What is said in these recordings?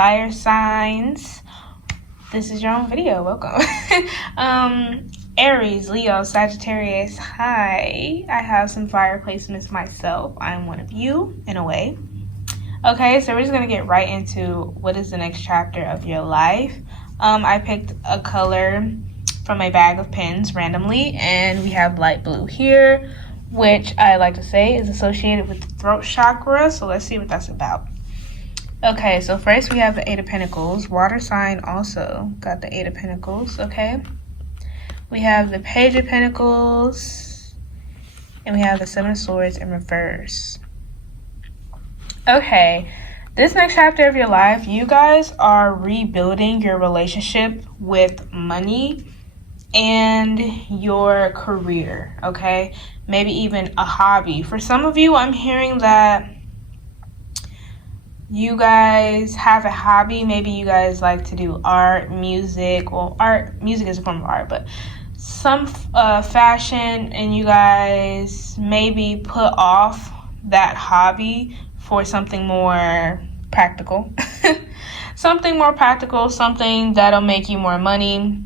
fire signs. This is your own video. Welcome. Aries, Leo, Sagittarius. Hi. I have some fire placements myself. I'm one of you, in a way. Okay, so we're just going to get right into what is the next chapter of your life. I picked a color from a bag of pens randomly, and we have light blue here, which I like to say is associated with the throat chakra. So let's see what that's about. Okay, so first we have the Eight of Pentacles. Water sign also got the Eight of Pentacles, okay? We have the Page of Pentacles, and we have the Seven of Swords in reverse. Okay, this next chapter of your life, you guys are rebuilding your relationship with money and your career, okay? Maybe even a hobby. For some of you, I'm hearing that you guys have a hobby. Maybe you guys like to do art, music. Well, music is a form of art, but some fashion, and you guys maybe put off that hobby for something more practical. Something more practical, something that'll make you more money.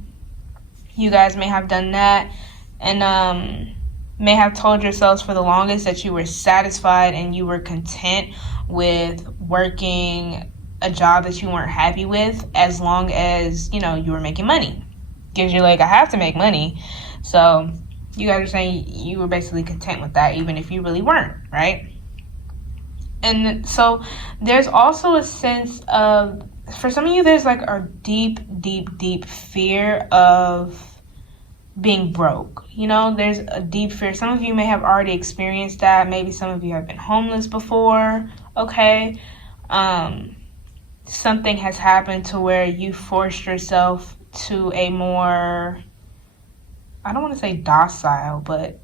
You guys may have done that, and may have told yourselves for the longest that you were satisfied and you were content with working a job that you weren't happy with, as long as, you know, you were making money. Because you're like, I have to make money. So you guys are saying you were basically content with that, even if you really weren't, right? And so there's also a sense of, for some of you, there's like a deep fear of being broke. You know, there's a deep fear. Some of you may have already experienced that. Maybe some of you have been homeless before, okay? Something has happened to where you forced yourself to a more, I don't want to say docile, but,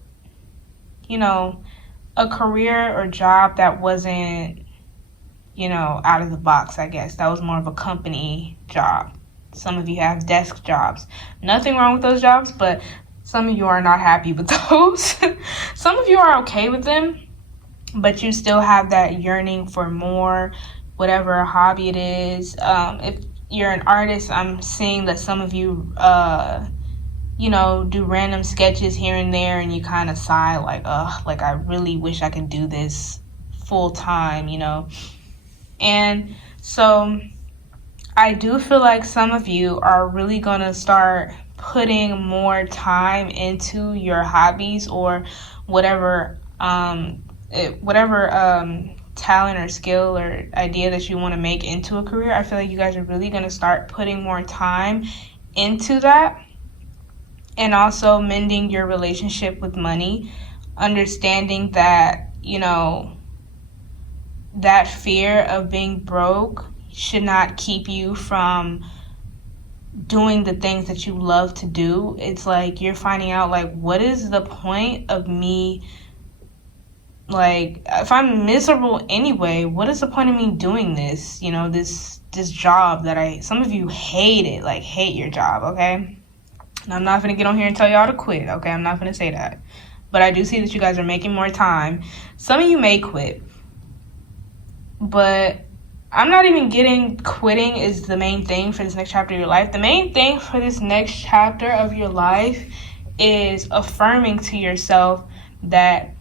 you know, a career or job that wasn't, you know, out of the box, I guess. That was more of a company job. Some of you have desk jobs. Nothing wrong with those jobs, but some of you are not happy with those. Some of you are okay with them, but you still have that yearning for more, whatever hobby it is. If you're an artist, I'm seeing that some of you, you know, do random sketches here and there, and you kind of sigh like, ugh, like I really wish I could do this full time, you know. And so I do feel like some of you are really going to start putting more time into your hobbies or whatever talent or skill or idea that you want to make into a career. I feel like you guys are really going to start putting more time into that, and also mending your relationship with money, understanding that, you know, that fear of being broke should not keep you from doing the things that you love to do. It's like you're finding out, like, what is the point of me, like, if I'm miserable anyway, what is the point of me doing this, you know, this job that some of you hate it, like, hate your job, okay? And I'm not going to get on here and tell y'all to quit, okay? I'm not going to say that. But I do see that you guys are making more time. Some of you may quit, but I'm not even getting quitting is the main thing for this next chapter of your life. The main thing for this next chapter of your life is affirming to yourself that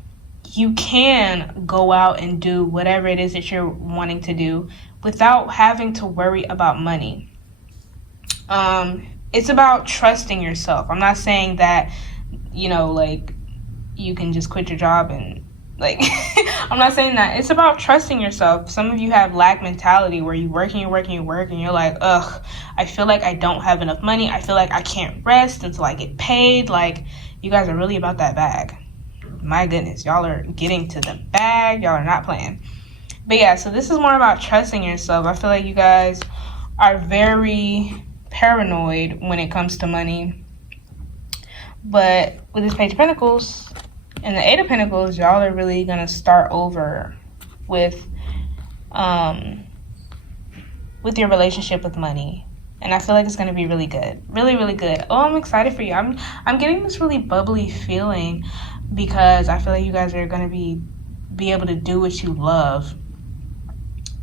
you can go out and do whatever it is that you're wanting to do without having to worry about money. It's about trusting yourself. I'm not saying that, you know, like, you can just quit your job and, like, I'm not saying that. It's about trusting yourself. Some of you have lack mentality where you work and you work and you work and you're like, ugh, I feel like I don't have enough money. I feel like I can't rest until I get paid. Like, you guys are really about that bag. My goodness, y'all are getting to the bag. Y'all are not playing. But yeah, so this is more about trusting yourself. I feel like you guys are very paranoid when it comes to money. But with this Page of Pentacles and the Eight of Pentacles, y'all are really going to start over with your relationship with money. And I feel like it's going to be really good. Really, really good. Oh, I'm excited for you. I'm getting this really bubbly feeling because I feel like you guys are going to be able to do what you love.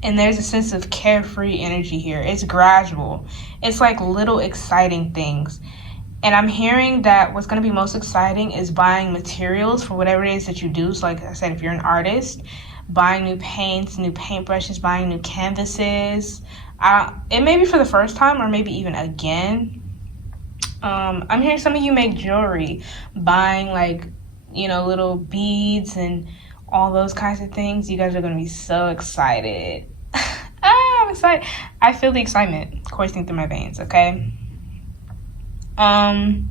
And there's a sense of carefree energy here. It's gradual. It's like little exciting things. And I'm hearing that what's going to be most exciting is buying materials for whatever it is that you do. So like I said, if you're an artist, buying new paints, new paintbrushes, buying new canvases. It may be for the first time or maybe even again. I'm hearing some of you make jewelry, buying like, little beads and all those kinds of things. You guys are going to be so excited. I'm excited. I feel the excitement coursing through my veins, okay? Some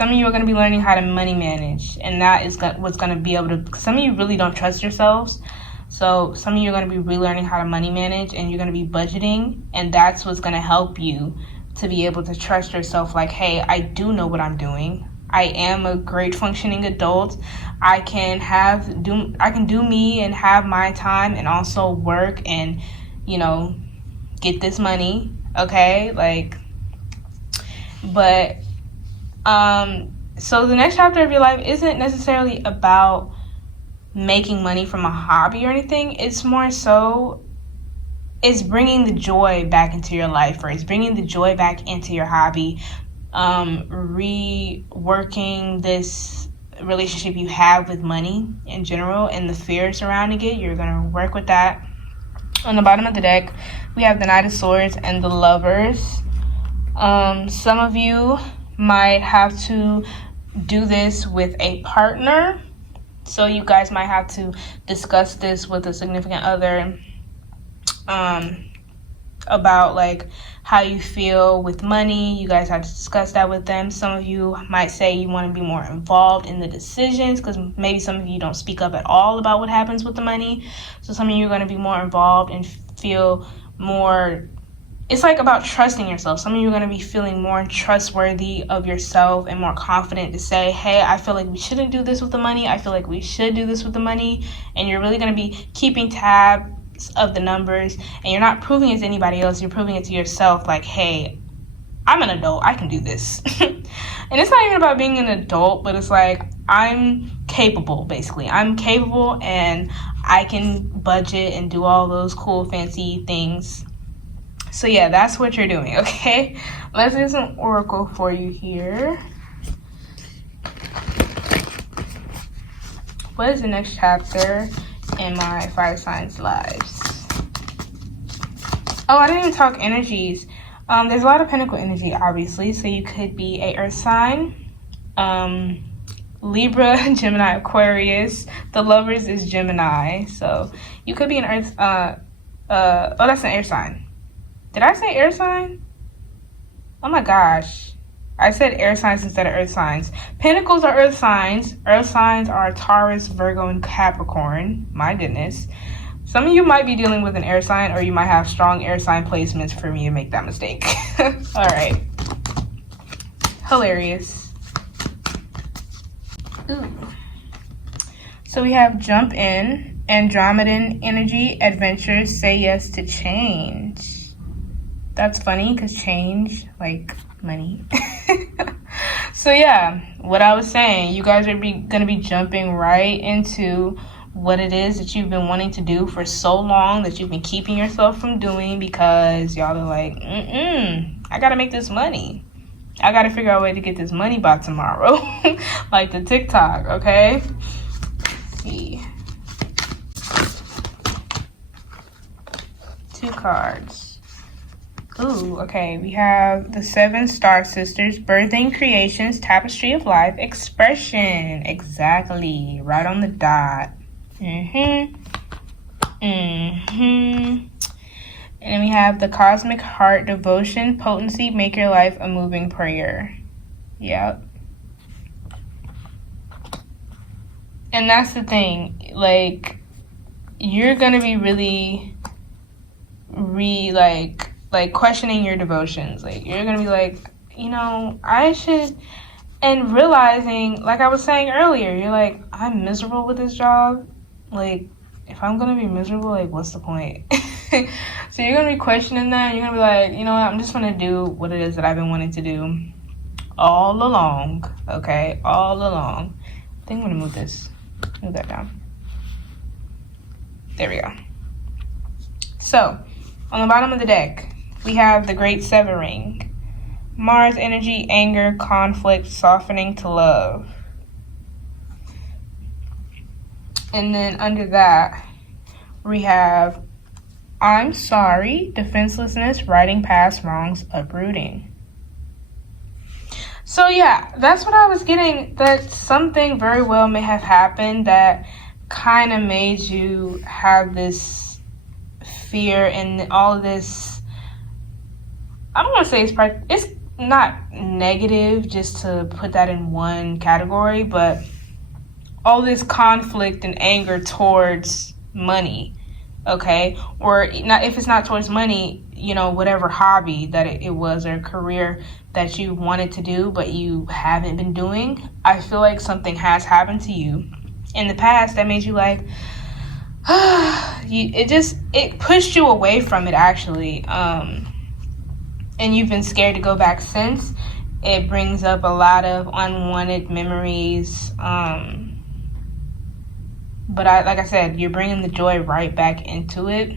of you are going to be learning how to money manage, and that is what's going to be able to, some of you really don't trust yourselves. So some of you are going to be relearning how to money manage, and you're going to be budgeting, and that's what's going to help you to be able to trust yourself. Like, hey, I do know what I'm doing. I am a great functioning adult. I can do me and have my time and also work and, get this money. Okay. So the next chapter of your life isn't necessarily about making money from a hobby or anything. It's more so, it's bringing the joy back into your life, or it's bringing the joy back into your hobby, reworking this relationship you have with money in general and the fear surrounding it. You're going to work with that. On the bottom of the deck, we have the Knight of Swords and the Lovers. Some of you might have to do this with a partner. So you guys might have to discuss this with a significant other, about like how you feel with money. You guys have to discuss that with them. Some of you might say you want to be more involved in the decisions, because maybe some of you don't speak up at all about what happens with the money. So some of you are going to be more involved and feel more, it's like about trusting yourself. Some of you are going to be feeling more trustworthy of yourself and more confident to say, hey, I feel like we shouldn't do this with the money. I feel like we should do this with the money. And you're really going to be keeping tabs of the numbers, and you're not proving it to anybody else. You're proving it to yourself, like, hey, I'm an adult. I can do this. And it's not even about being an adult, but it's like, I'm capable, basically. I'm capable, and I can budget and do all those cool, fancy things. So yeah, that's what you're doing, okay? Let's do some oracle for you here. What is the next chapter in my fire signs lives? Oh, I didn't even talk energies. There's a lot of pentacle energy, obviously. So you could be a earth sign, Libra, Gemini, Aquarius. The Lovers is Gemini. So you could be an earth, that's an air sign. Did I say air sign? Oh my gosh. I said air signs instead of earth signs. Pentacles are earth signs. Earth signs are Taurus, Virgo, and Capricorn. My goodness. Some of you might be dealing with an air sign, or you might have strong air sign placements for me to make that mistake. All right. Hilarious. Ooh. So we have jump in, Andromedan energy, adventures, say yes to change. That's funny because change, like money. So yeah, what I was saying, you guys are going to be jumping right into what it is that you've been wanting to do for so long, that you've been keeping yourself from doing, because y'all are like, I got to make this money. I got to figure out a way to get this money by tomorrow. Like the TikTok, okay? Let's see. 2 cards. Ooh, okay, we have the 7 Star Sisters, birthing, creations, tapestry of life, expression. Exactly, right on the dot. And then we have the cosmic heart, devotion, potency, make your life a moving prayer. Yep. And that's the thing, like, you're gonna be really questioning your devotions. Like, you're gonna be like, I should, and realizing, like I was saying earlier, you're like, I'm miserable with this job. Like, if I'm gonna be miserable, like, what's the point? So you're gonna be questioning that, and you're gonna be like, you know what, I'm just gonna do what it is that I've been wanting to do all along, okay? All along. I think I'm gonna move that down. There we go. So, on the bottom of the deck, we have the Great Severing. Mars energy, anger, conflict, softening to love. And then under that, we have I'm sorry, defenselessness, righting past wrongs, uprooting. So yeah, that's what I was getting, that something very well may have happened that kind of made you have this fear and all of this. I don't want to say it's not negative just to put that in one category, but all this conflict and anger towards money, okay? Or not, if it's not towards money, you know, whatever hobby that it was or career that you wanted to do but you haven't been doing. I feel like something has happened to you in the past that made you like, it pushed you away from it actually. And you've been scared to go back since. It brings up a lot of unwanted memories. But like I said, you're bringing the joy right back into it.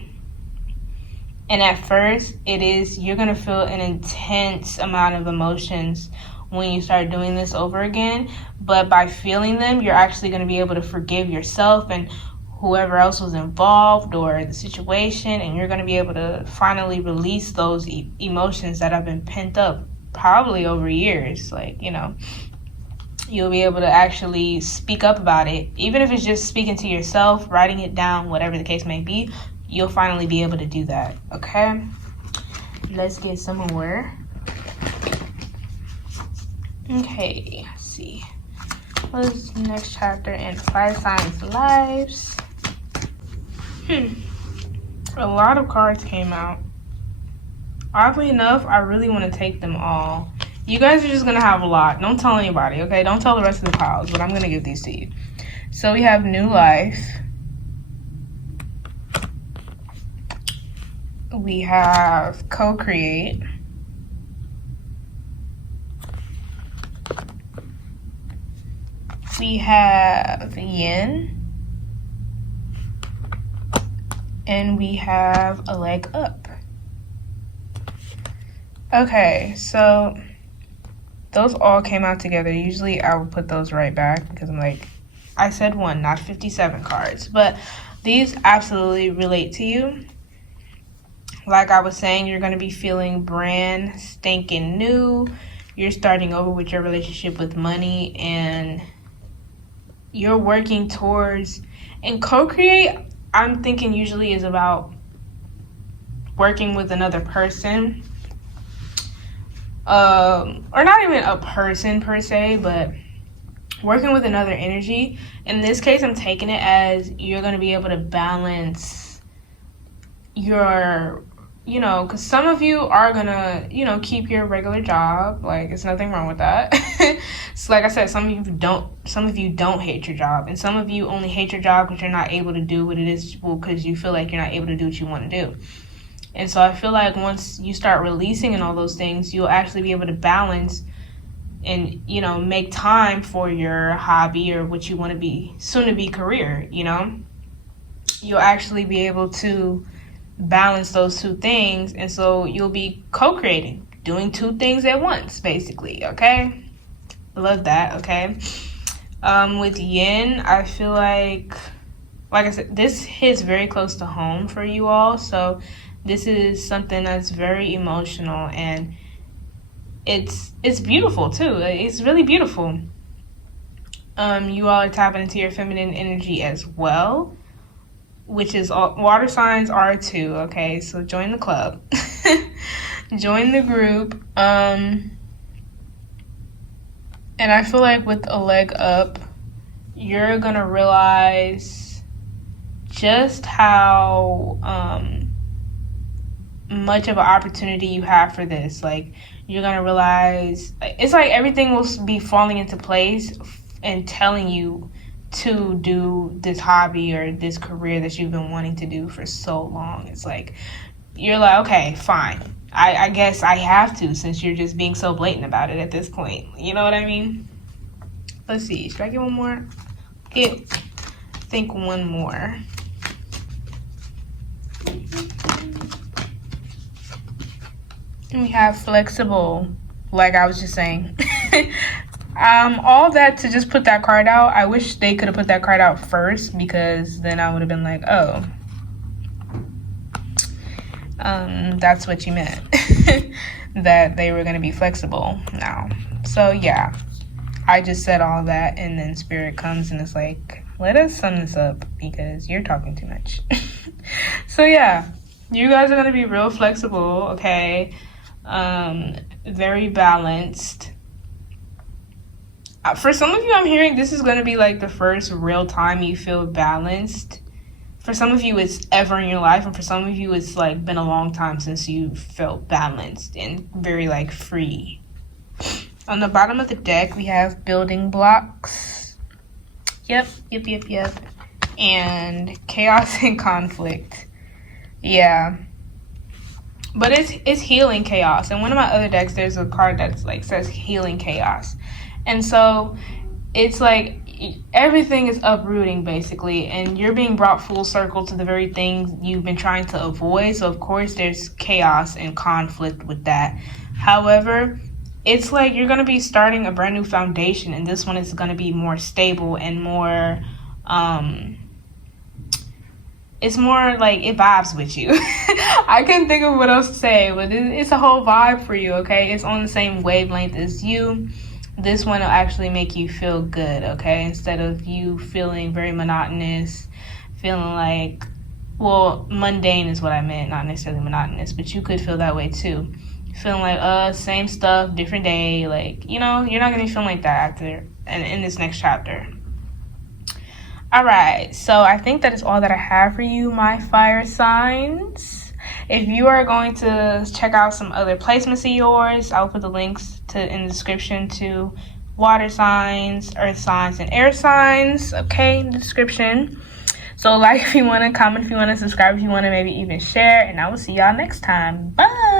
And at first, you're going to feel an intense amount of emotions when you start doing this over again. But by feeling them, you're actually going to be able to forgive yourself and whoever else was involved or the situation. And you're going to be able to finally release those emotions that have been pent up probably over years. Like, you know, you'll be able to actually speak up about it. Even if it's just speaking to yourself, writing it down, whatever the case may be, you'll finally be able to do that, okay? Let's get some more. Okay, let's see. What's the next chapter in Fire Signs' lives? A lot of cards came out. Oddly enough, I really want to take them all. You guys are just going to have a lot. Don't tell anybody, okay? Don't tell the rest of the piles, but I'm going to give these to you. So we have New Life. We have Co-Create. We have Yin. And we have A Leg Up. Okay, so those all came out together. Usually I will put those right back because I'm like, I said one, not 57 cards. But these absolutely relate to you. Like I was saying, you're going to be feeling brand stinking new. You're starting over with your relationship with money, and you're working towards, and co-create, I'm thinking usually is about working with another person. Or not even a person per se, but working with another energy. In this case, I'm taking it as you're going to be able to balance your, you know, because some of you are going to, you know, keep your regular job. Like, there's nothing wrong with that. So like I said, some of you don't hate your job, and some of you only hate your job because you're not able to do what it is, well, because you feel like you're not able to do what you want to do. And so I feel like once you start releasing and all those things, you'll actually be able to balance and, you know, make time for your hobby or what you want to be, soon to be career, you know. You'll actually be able to balance those two things, and so you'll be co-creating, doing two things at once, basically, okay? Love that, okay? With Yin, I feel like I said, this hits very close to home for you all, so this is something that's very emotional, and it's beautiful too. It's really beautiful. You all are tapping into your feminine energy as well, which is all water signs are too, okay? So join the club. Join the group. And I feel like with A Leg Up, you're gonna realize just how much of an opportunity you have for this. Like, you're gonna realize it's like everything will be falling into place and telling you to do this hobby or this career that you've been wanting to do for so long. It's like you're like, okay, fine, I guess I have to, since you're just being so blatant about it at this point. You know what I mean? Let's see, should I get one more? I think one more. We have flexible, like I was just saying. All that to just put that card out. I wish they could have put that card out first, because then I would have been like, oh, that's what you meant. That they were going to be flexible now. So yeah, I just said all that, and then Spirit comes and it's like, let us sum this up because you're talking too much. So yeah, you guys are going to be real flexible, okay? Very balanced. For some of you, I'm hearing this is going to be like the first real time you feel balanced. For some of you, it's ever in your life, and for some of you, it's like been a long time since you felt balanced and very like free. On the bottom of the deck, we have building blocks. Yep. And chaos and conflict. Yeah. But it's healing chaos. In one of my other decks, there's a card that's like says healing chaos. And so it's like everything is uprooting basically, and you're being brought full circle to the very things you've been trying to avoid. So of course there's chaos and conflict with that. However, it's like you're going to be starting a brand new foundation, and this one is going to be more stable and more it's more like it vibes with you. I couldn't think of what else to say, but it's a whole vibe for you, okay? It's on the same wavelength as you. This one will actually make you feel good, okay? Instead of you feeling very monotonous, feeling like, well, mundane is what I meant, not necessarily monotonous, but you could feel that way too. Feeling like, same stuff, different day, like, you know, you're not going to be feeling like that after, in this next chapter. All right, so I think that is all that I have for you, my fire signs. If you are going to check out some other placements of yours, I'll put the links in the description to water signs, earth signs, and air signs, okay, in the description. So like if you want to, comment if you want to, subscribe if you want to, maybe even share, and I will see y'all next time. Bye!